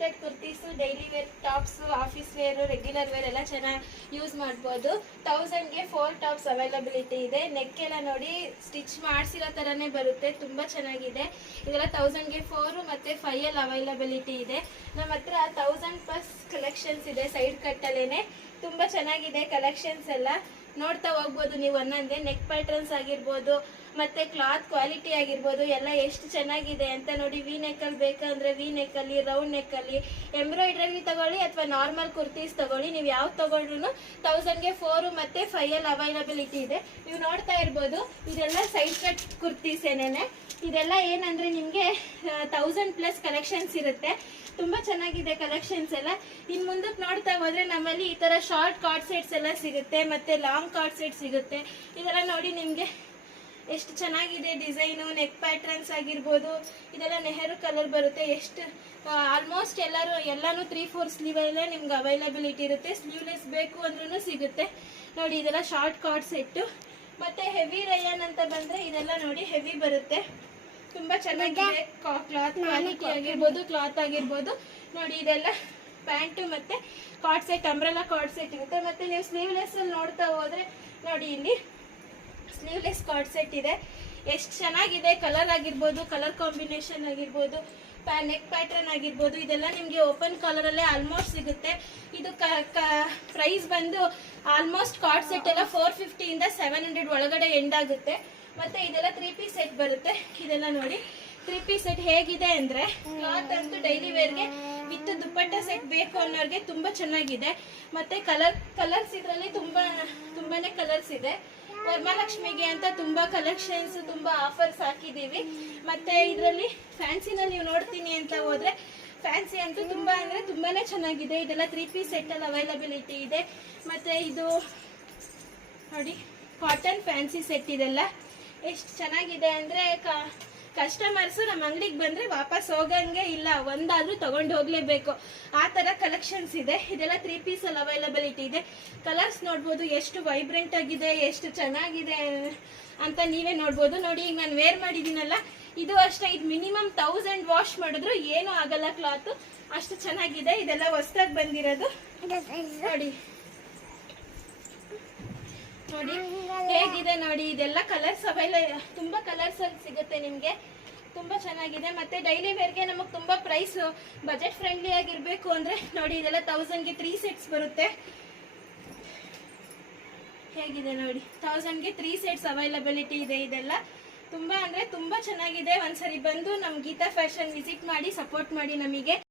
Cut kurtis, daily wear tops, office wear, regular wear ಎಲ್ಲ ಚೆನ್ನಾಗಿ use ಮಾಡ್ಬೋದು. 1000ಗೆ 4 ಟಾಪ್ಸ್ ಅವೈಲಬಿಲಿಟಿ ಇದೆ. ನೆಕ್ ಎಲ್ಲ ನೋಡಿ ಸ್ಟಿಚ್ ಮಾಡಿಸಿರೋ ಥರನೇ ಬರುತ್ತೆ, ತುಂಬ ಚೆನ್ನಾಗಿದೆ. ಇದೆಲ್ಲ 1000ಗೆ 4 ಮತ್ತು 5 ಅವೈಲಬಿಲಿಟಿ ಇದೆ. ನಮ್ಮ ಹತ್ರ 1000+ ಕಲೆಕ್ಷನ್ಸ್ ಇದೆ ಸೈಡ್ ಕಟ್ಟಲ್ಲೇ. ತುಂಬ ಚೆನ್ನಾಗಿದೆ ಕಲೆಕ್ಷನ್ಸ್ ಎಲ್ಲ, ನೋಡ್ತಾ ಹೋಗ್ಬೋದು ನೀವು ಒಂದೊಂದೇ. ನೆಕ್ ಪ್ಯಾಟರ್ನ್ಸ್ ಆಗಿರ್ಬೋದು ಮತ್ತು ಕ್ಲಾತ್ ಕ್ವಾಲಿಟಿ ಆಗಿರ್ಬೋದು ಎಲ್ಲ ಎಷ್ಟು ಚೆನ್ನಾಗಿದೆ ಅಂತ ನೋಡಿ. ವಿ ನೆಕ್ಕಲ್ಲಿ ಬೇಕಂದರೆ ವಿ ನೆಕ್ಕಲ್ಲಿ, ರೌಂಡ್ ನೆಕ್ಕಲ್ಲಿ, ಎಂಬ್ರಾಯ್ಡ್ರಿ ತಗೊಳ್ಳಿ ಅಥವಾ ನಾರ್ಮಲ್ ಕುರ್ತೀಸ್ ತಗೊಳ್ಳಿ. ನೀವು ಯಾವ್ದು ತಗೊಂಡ್ರು 1000ಗೆ 4 ಮತ್ತು 5 ಅವೈಲಬಿಲಿಟಿ ಇದೆ. ನೀವು ನೋಡ್ತಾ ಇರ್ಬೋದು ಇದೆಲ್ಲ ಸೈಡ್ ಕಟ್ ಕುರ್ತೀಸ್ ಏನೇನೆ. ಇದೆಲ್ಲ ಏನಂದರೆ ನಿಮಗೆ 1000+ ಕಲೆಕ್ಷನ್ಸ್ ಇರುತ್ತೆ. ತುಂಬ ಚೆನ್ನಾಗಿದೆ ಕಲೆಕ್ಷನ್ಸ್ ಎಲ್ಲ. ಇನ್ನು ಮುಂದಕ್ಕೆ ನೋಡ್ತಾ ಹೋದರೆ ನಮ್ಮಲ್ಲಿ ಈ ಥರ ಶಾರ್ಟ್ ಕಾರ್ಡ್ ಸೆಟ್ಸ್ ಎಲ್ಲ ಸಿಗುತ್ತೆ ಮತ್ತು ಲಾಂಗ್ ಕಾರ್ಡ್ ಸೆಟ್ ಸಿಗುತ್ತೆ. ಇದೆಲ್ಲ ನೋಡಿ ನಿಮಗೆ ಎಷ್ಟು ಚೆನ್ನಾಗಿದೆ ಡಿಸೈನು. ನೆಕ್ ಪ್ಯಾಟ್ರನ್ಸ್ ಆಗಿರ್ಬೋದು, ಇದೆಲ್ಲ ನೆಹರು ಕಲರ್ ಬರುತ್ತೆ. ಎಷ್ಟು ಆಲ್ಮೋಸ್ಟ್ ಎಲ್ಲನೂ 3/4 ಸ್ಲೀವಲ್ಲೇ ನಿಮ್ಗೆ ಅವೈಲಬಿಲಿಟಿ ಇರುತ್ತೆ. ಸ್ಲೀವ್ಲೆಸ್ ಬೇಕು ಅಂದ್ರೂ ಸಿಗುತ್ತೆ ನೋಡಿ. ಇದೆಲ್ಲ ಶಾರ್ಟ್ ಕಾರ್ಡ್ ಸೆಟ್ಟು. ಮತ್ತು ಹೆವಿ ರಯಾನ್ ಅಂತ ಬಂದರೆ ಇದೆಲ್ಲ ನೋಡಿ ಹೆವಿ ಬರುತ್ತೆ, ತುಂಬ ಚೆನ್ನಾಗಿದೆ. ಕ್ಲಾತ್ ಕ್ವಾಲಿಟಿ ಆಗಿರ್ಬೋದು, ಕ್ಲಾತ್ ಆಗಿರ್ಬೋದು ನೋಡಿ. ಇದೆಲ್ಲ ಪ್ಯಾಂಟು ಮತ್ತು card set, umbrella card set ಇರುತ್ತೆ. ಮತ್ತು ನೀವು ಸ್ಲೀವ್ಲೆಸ್ಸಲ್ಲಿ ನೋಡ್ತಾ ಹೋದರೆ ನೋಡಿ, ಇಲ್ಲಿ ಸ್ಲೀವ್ಲೆಸ್ ಕಾರ್ಡ್ ಸೆಟ್ ಇದೆ. ಎಷ್ಟು ಚೆನ್ನಾಗಿದೆ. ಕಲರ್ ಆಗಿರ್ಬೋದು, ಕಲರ್ ಕಾಂಬಿನೇಷನ್ ಆಗಿರ್ಬೋದು, ನೆಕ್ ಪ್ಯಾಟರ್ನ್ ಆಗಿರ್ಬೋದು, ಇದೆಲ್ಲ ನಿಮಗೆ ಓಪನ್ ಕಲರಲ್ಲೇ ಆಲ್ಮೋಸ್ಟ್ ಸಿಗುತ್ತೆ. ಇದು ಪ್ರೈಸ್ ಬಂದು ಆಲ್ಮೋಸ್ಟ್ ಕಾರ್ಡ್ ಸೆಟ್ ಎಲ್ಲ 450ಇಂದ 700 ಒಳಗಡೆ ಎಂಡ್ ಆಗುತ್ತೆ. ಮತ್ತು ಇದೆಲ್ಲ 3 ಪೀಸ್ ಸೆಟ್ ಬರುತ್ತೆ. ಇದೆಲ್ಲ ನೋಡಿ 3 ಪೀಸ್ ಸೆಟ್ ಹೇಗಿದೆ ಅಂದರೆ, ಕ್ಲಾತ್ ಅಂತೂ ಡೈಲಿ ವೇರ್ಗೆ ವಿತ್ ದುಪ್ಪಟ್ಟ ಸೆಟ್ ಬೇಕು ಅನ್ನೋರಿಗೆ ತುಂಬ ಚೆನ್ನಾಗಿದೆ. ಮತ್ತು ಕಲರ್ಸ್ ಇದರಲ್ಲಿ ತುಂಬಾನೇ ಕಲರ್ಸ್ ಇದೆ. ವರಮಹಾಲಕ್ಷ್ಮಿಗೆ ಅಂತ ತುಂಬ ಕಲೆಕ್ಷನ್ಸ್, ತುಂಬ ಆಫರ್ಸ್ ಹಾಕಿದ್ದೀವಿ. ಮತ್ತು ಇದರಲ್ಲಿ ಫ್ಯಾನ್ಸಿನಲ್ಲಿ ನೀವು ನೋಡ್ತೀನಿ ಅಂತ ಹೋದರೆ ಫ್ಯಾನ್ಸಿ ಅಂತೂ ತುಂಬ ಅಂದರೆ ತುಂಬಾ ಚೆನ್ನಾಗಿದೆ. ಇದೆಲ್ಲ 3 ಪೀಸ್ ಸೆಟ್ಟಲ್ಲಿ ಅವೈಲಬಿಲಿಟಿ ಇದೆ. ಮತ್ತು ಇದು ನೋಡಿ ಕಾಟನ್ ಫ್ಯಾನ್ಸಿ ಸೆಟ್. ಇದೆಲ್ಲ ಎಷ್ಟು ಚೆನ್ನಾಗಿದೆ ಅಂದರೆ ಕಸ್ಟಮರ್ಸು ನಮ್ಮ ಅಂಗಡಿಗೆ ಬಂದರೆ ವಾಪಸ್ ಹೋಗಂಗೆ ಇಲ್ಲ, ಒಂದಾದರೂ ತೊಗೊಂಡು ಹೋಗಲೇಬೇಕು, ಆ ಥರ ಕಲೆಕ್ಷನ್ಸ್ ಇದೆ. ಇದೆಲ್ಲ 3 ಪೀಸಲ್ಲಿ ಅವೈಲಬಿಲಿಟಿ ಇದೆ. ಕಲರ್ಸ್ ನೋಡ್ಬೋದು ಎಷ್ಟು ವೈಬ್ರೆಂಟ್ ಆಗಿದೆ, ಎಷ್ಟು ಚೆನ್ನಾಗಿದೆ ಅಂತ ನೀವೇ ನೋಡ್ಬೋದು. ನೋಡಿ ಈಗ ನಾನು ವೇರ್ ಮಾಡಿದ್ದೀನಲ್ಲ, ಇದು ಅಷ್ಟೇ. ಇದು ಮಿನಿಮಮ್ 1000 ವಾಶ್ ಮಾಡಿದ್ರು ಏನೂ ಆಗಲ್ಲ, ಕ್ಲಾತು ಅಷ್ಟು ಚೆನ್ನಾಗಿದೆ. ಇದೆಲ್ಲ ಹೊಸ್ದಾಗಿ ಬಂದಿರೋದು ನೋಡಿ. ನೋಡಿ ಹೇಗಿದೆ ನೋಡಿ. ಇದೆಲ್ಲ ಕಲರ್ಸ್ ತುಂಬ ಕಲರ್ಸ್ ಅಲ್ಲಿ ಸಿಗುತ್ತೆ ನಿಮಗೆ, ತುಂಬ ಚೆನ್ನಾಗಿದೆ. ಮತ್ತು ಡೈಲಿ ವೇರ್ಗೆ ನಮಗೆ ತುಂಬ ಪ್ರೈಸ್ ಬಜೆಟ್ ಫ್ರೆಂಡ್ಲಿ ಆಗಿರಬೇಕು ಅಂದರೆ ನೋಡಿ, ಇದೆಲ್ಲ 1000ಗೆ 3 ಸೆಟ್ಸ್ ಬರುತ್ತೆ. ಹೇಗಿದೆ ನೋಡಿ, 1000ಗೆ 3 ಸೆಟ್ಸ್ ಅವೈಲಬಿಲಿಟಿ ಇದೆ. ಇದೆಲ್ಲ ತುಂಬ ಅಂದರೆ ತುಂಬ ಚೆನ್ನಾಗಿದೆ. ಒಂದ್ಸರಿ ಬಂದು ನಮ್ಮ ಗೀತಾ ಫ್ಯಾಷನ್ ವಿಸಿಟ್ ಮಾಡಿ ಸಪೋರ್ಟ್ ಮಾಡಿ ನಮಗೆ.